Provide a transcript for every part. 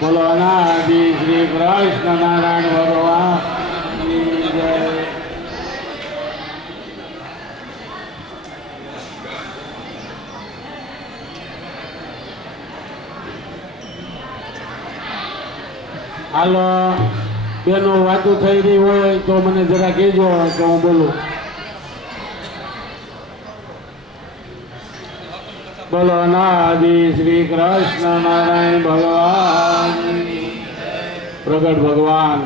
બોલો અનાદિ શ્રી કૃષ્ણ નારાયણ ભગવાન જય. હાલો બેનો વાતું થઈ રહી હોય તો મને જરા કહેજો કે હું બોલું. બોલો અનાદિ શ્રી કૃષ્ણ નારાયણ ભગવાન. પ્રગટ ભગવાન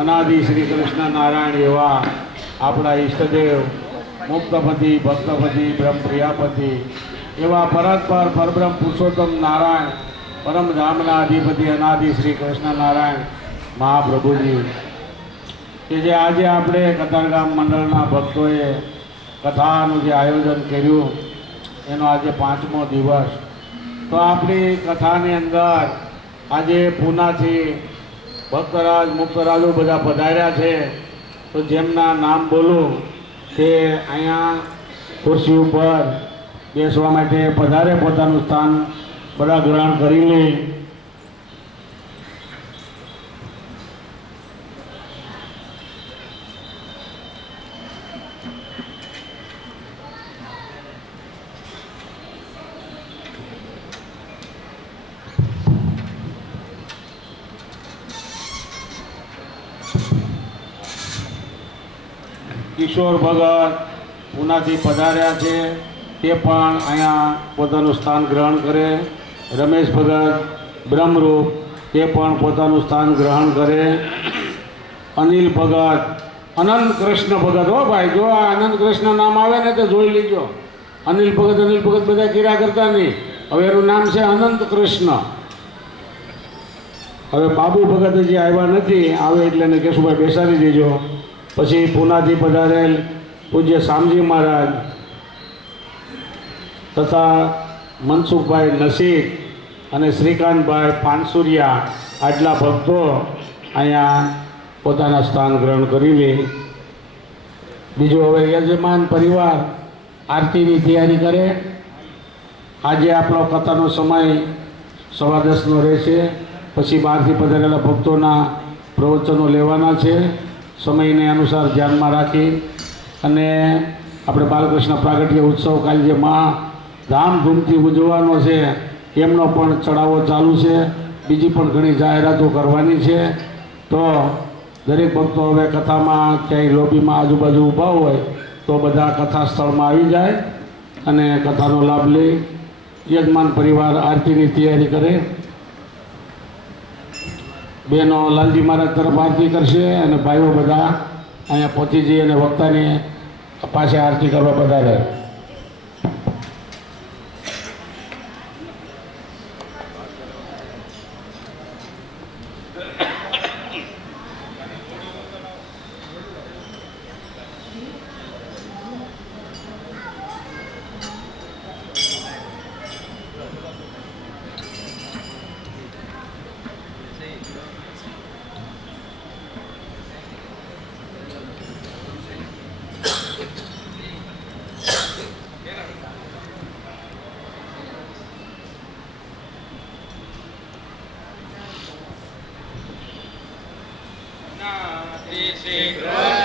અનાદિ શ્રી કૃષ્ણ નારાયણ એવા આપણા ઈષ્ટદેવ મુક્તપતિ ભક્તપતિ બ્રહ્મપ્રિયાપતિ એવા પરસ્પર પરબ્રહ્મ પુરુષોત્તમ નારાયણ પરમ ધામના અધિપતિ અનાદિ શ્રી કૃષ્ણ નારાયણ મહાપ્રભુજી કે જે આજે આપણે કતારગામ મંડળના ભક્તોએ કથાનું જે આયોજન કર્યું એનો આજે 5મો દિવસ. તો આપણી કથાની અંદર આજે પૂનાથી ભક્તરાજ મુક્તરાજો બધા પધાર્યા છે. તો જેમના નામ બોલું તે અહીંયા ખુરશી ઉપર બેસવા માટે પધારે, પોતાનું સ્થાન બધા ગ્રહણ કરી લે. કિશોર ભગત પૂનાથી પધાર્યા છે, તે પણ અહીંયા પોતાનું સ્થાન ગ્રહણ કરે. રમેશ ભગત બ્રહ્મરૂપ તે પણ પોતાનું સ્થાન ગ્રહણ કરે. અનિલ ભગત, અનંત કૃષ્ણ ભગત, હો ભાઈ, જો આ અનંત કૃષ્ણ નામ આવે ને તો જોઈ લેજો. અનિલ ભગત બધા કીરા કરતા નહીં. હવે એનું નામ છે અનંત કૃષ્ણ. હવે બાબુ ભગત હજી આવ્યા નથી, આવે એટલે એને કેશુભાઈ બેસાડી દેજો. પછી પૂનાથી પધારેલ પૂજ્ય શામજી મહારાજ તથા મનસુખભાઈ નસીક અને શ્રીકાંતભાઈ પાનસુરિયા આટલા ભક્તો અહીંયા પોતાના સ્થાન ગ્રહણ કરી લે. બીજું હવે યજમાન પરિવાર આરતીની તૈયારી કરે. આજે આપણો કથાનો સમય 10:15નો રહેશે. પછી બહારથી પધારેલા ભક્તોના પ્રવચનો લેવાના છે. સમયને અનુસાર ધ્યાનમાં રાખી અને આપણે બાલકૃષ્ણ પ્રાગટ્ય ઉત્સવ કાલે જે ધામધૂમથી ઉજવવાનો છે એમનો પણ ચડાવો ચાલુ છે. બીજી પણ ઘણી જાહેરાતો કરવાની છે. તો દરેક ભક્તો હવે કથામાં ક્યાંય લોબીમાં આજુબાજુ ઊભા હોય તો બધા કથા સ્થળમાં આવી જાય અને કથાનો લાભ લે. યજમાન પરિવાર આરતીની તૈયારી કરે. બહેનો લાલજી મહારાજ તરફ આરતી કરશે અને ભાઈઓ બધા અહીંયા પહોંચી જઈ અને વક્તાની પાસે આરતી કરવા પધારે. અતિશીઘ્ર